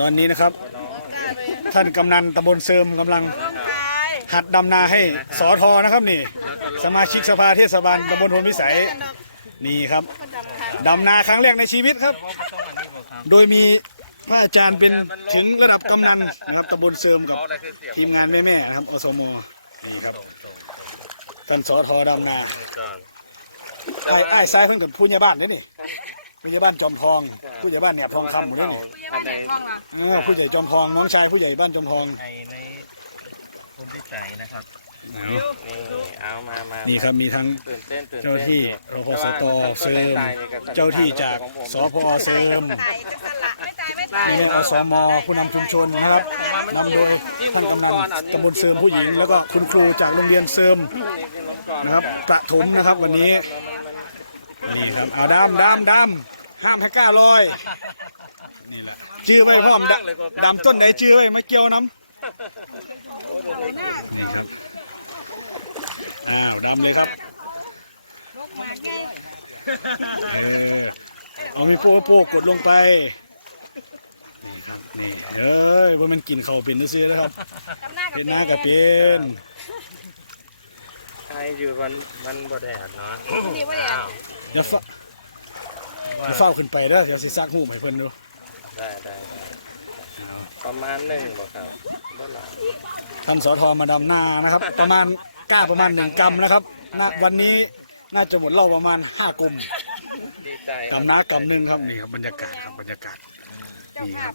ตอนนี้นะครับ ท่านกำนันตำบลเสริมกำลังหัดดำนาให้สอทอนะครับนี่ สมาชิกสภาเทศบาลตำบลพลพิสัยนี่ครับดำนาครั้งแรกในชีวิตครับ โดยมีพระอาจารย์เป็นถึงระดับกำนันนะครับตำบลเสริมกับทีมงานแม่ๆนะครับอสมนี่ครับท่านสอทอดำนาไอ้ไอ้ซ้ายเพิ่งกับผู้ใหญ่บ้านนี่นี่ ผู้ใหญ่บ้านจอมทองผู้ใหญ่บ้านเนี่ยทองคำหมดเลยนี่อันไหนเออผู้ใหญ่จอมทองน้องชายผู้ใหญ่บ้านจอมทองไอในคนที่ใจนะครับเอานี่เอามามานี่ครับมีทั้ง ตื่นเต้นตื่นเจ้าเต้นที่รพสตเสริมเจ้าที่จากสพเสริมตายจะสละไม่ตายไม่ตาย มีเรื่องอสมผู้นำชุมชนนะครับนำโดยท่านกำนันตำบลเสริมผู้หญิง แล้วก็คุณครูจากโรงเรียนเสริมนะครับประถมนะครับวันนี้ นี่ครับเอาดำดำดำห้ามให้กล้าลอยนี่แหละชื่อไว้พร้อมดำดำต้นไหนชื่อไว้มาเกี่ยวน้ำนี่ครับอ้าวดำเลยครับลูกหมาใหญ่เออเอามีโป้โป้กดลงไปนี่ครับนี่เอ้ยว่ามันกินเขาวเป็นซื้อๆนะครับจำหน้ากับเป็นหน้ากับเป็น ใครอยู่มันมันบ่แดดเนาะนี่ว่าเนี่ยอ้าวเดี๋ยวฟ้าเดี๋ยวฟ้าขึ้นไปเด้อเดี๋ยวสิซักหูให้เพิ่นดูได้ได้ได้ประมาณหนึ่งบอกครับบ่หลายท่านสอทอมาดำนานะครับ ประมาณกล้าประมาณหนึ่งกำนะครับณวันนี้น่าจะหมดเหล่าประมาณห้ากลมดีใจกำนากำหนึ่งครับนี่ครับบรรยากาศครับบรรยากาศเจ้านี่คภารัพบ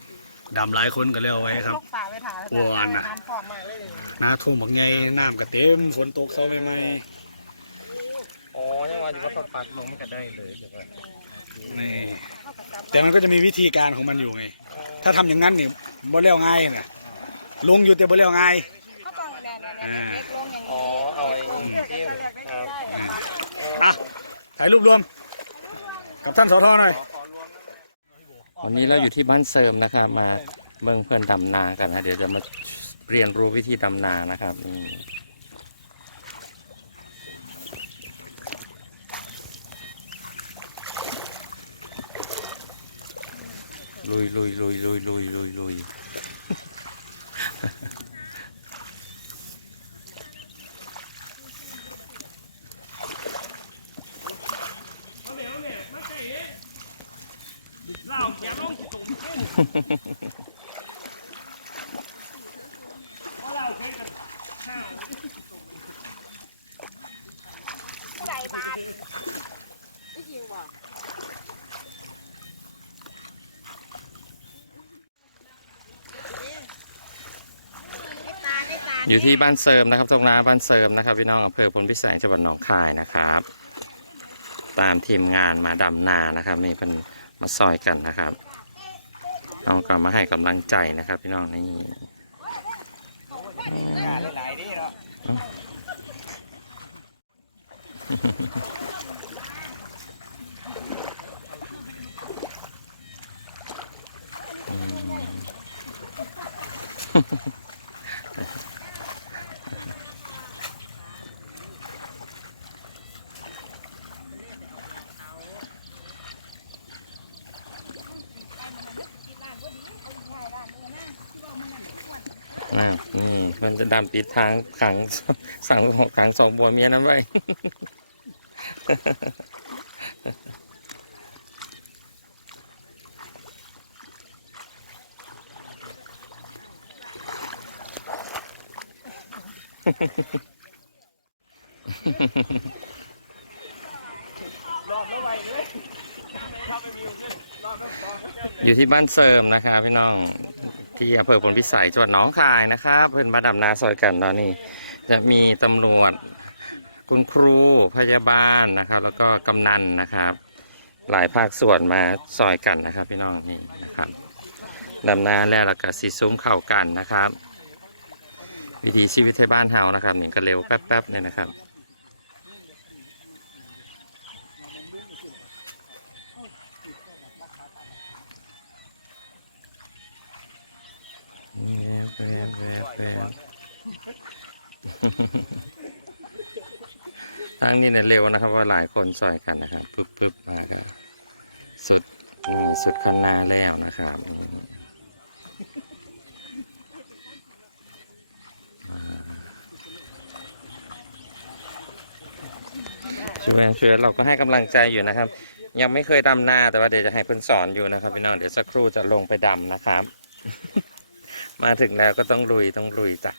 ดำหลายคนก็เรียกไว้ครับลูกป่าไปถ่ายแล้วกลัวน่ะทานฟอมมากเลยน้าทุ่มบักไงน้ำก็เต็มฝนตกเช้าใหม่อ๋อยังว่าอยู่ว่าเขาปัดลงมันก็ได้เลยใช่ไหมๆนี่แต่มันก็จะมีวิธีการของมันอยู่ไง ถ้าทำอย่างนั้นนี่บ่เลี้ยวง่ายนะลงอยู่แต่บ่เลี้ยวง่าย เขาต้องเนี่ยเนี่ยเนี่ยเล็กลงอย่างอ๋อนี้เอาไอ้ที่ครับได้ อะถ่ายรูปรวม กับท่านสอทอหน่อย วันนี้เราอยู่ที่บ้านเสริมนะครับ มาเบิ่งเพื่อนดำนากันนะเดี๋ยวจะมาเรียนรู้วิธีดำนานะครับลุยลุยลุยลุยลุยลุยลุย ผู้ใดบานไม่จริงว่อยู่ที่บ้านเสริมนะครับ ตรงนาบ้านเสริมนะครับพี่น้องอำเภอพลพิสัยจังหวัดหนองคายนะครับ ตามทีมงานมาดำนานะครับนี่เป็นมาซอยกันนะครับ เอาก็มาให้กำลังใจนะครับ พี่น้องนี่หลายดีเนาะ อ่านี่มันจะดำปิดทางขังสั่งขังสองบัวเมียน้ำไว้อยู่ที่บ้านเสริมนะครับพี่น้อง ที่อำเภอพลพิสัยจังหวัดหนองคายนะครับเพื่อนมาดำนาซอยกันตอนนี้ จะมีตำรวจคุณครูพยาบาลนะครับ แล้วก็กำนันนะครับ หลายภาคส่วนมาซอยกันนะครับ พี่น้องนี่นะครับดำนาแล้วแล้วก็สีซุ้มเข่ากันนะครับ วิถีชีวิตที่บ้านเฮานะครับนี่ก็เร็วแป๊บๆเลยนะครับ ทางนี้เนี่ยเร็วนะครับว่าหลายคนซอยกันนะครับปึ๊บปึ๊บมาครับสุดสุดคนนาแล้วนะครับช่วยช่วยเราก็ให้กำลังใจอยู่นะครับ ยังไม่เคยดำหน้าแต่ว่าเดี๋ยวจะให้เพื่อนสอนอยู่นะครับพี่น้องเดี๋ยวสักครู่จะลงไปดำนะครับ มาถึงแล้วก็ต้องลุยต้องลุยจ้ะ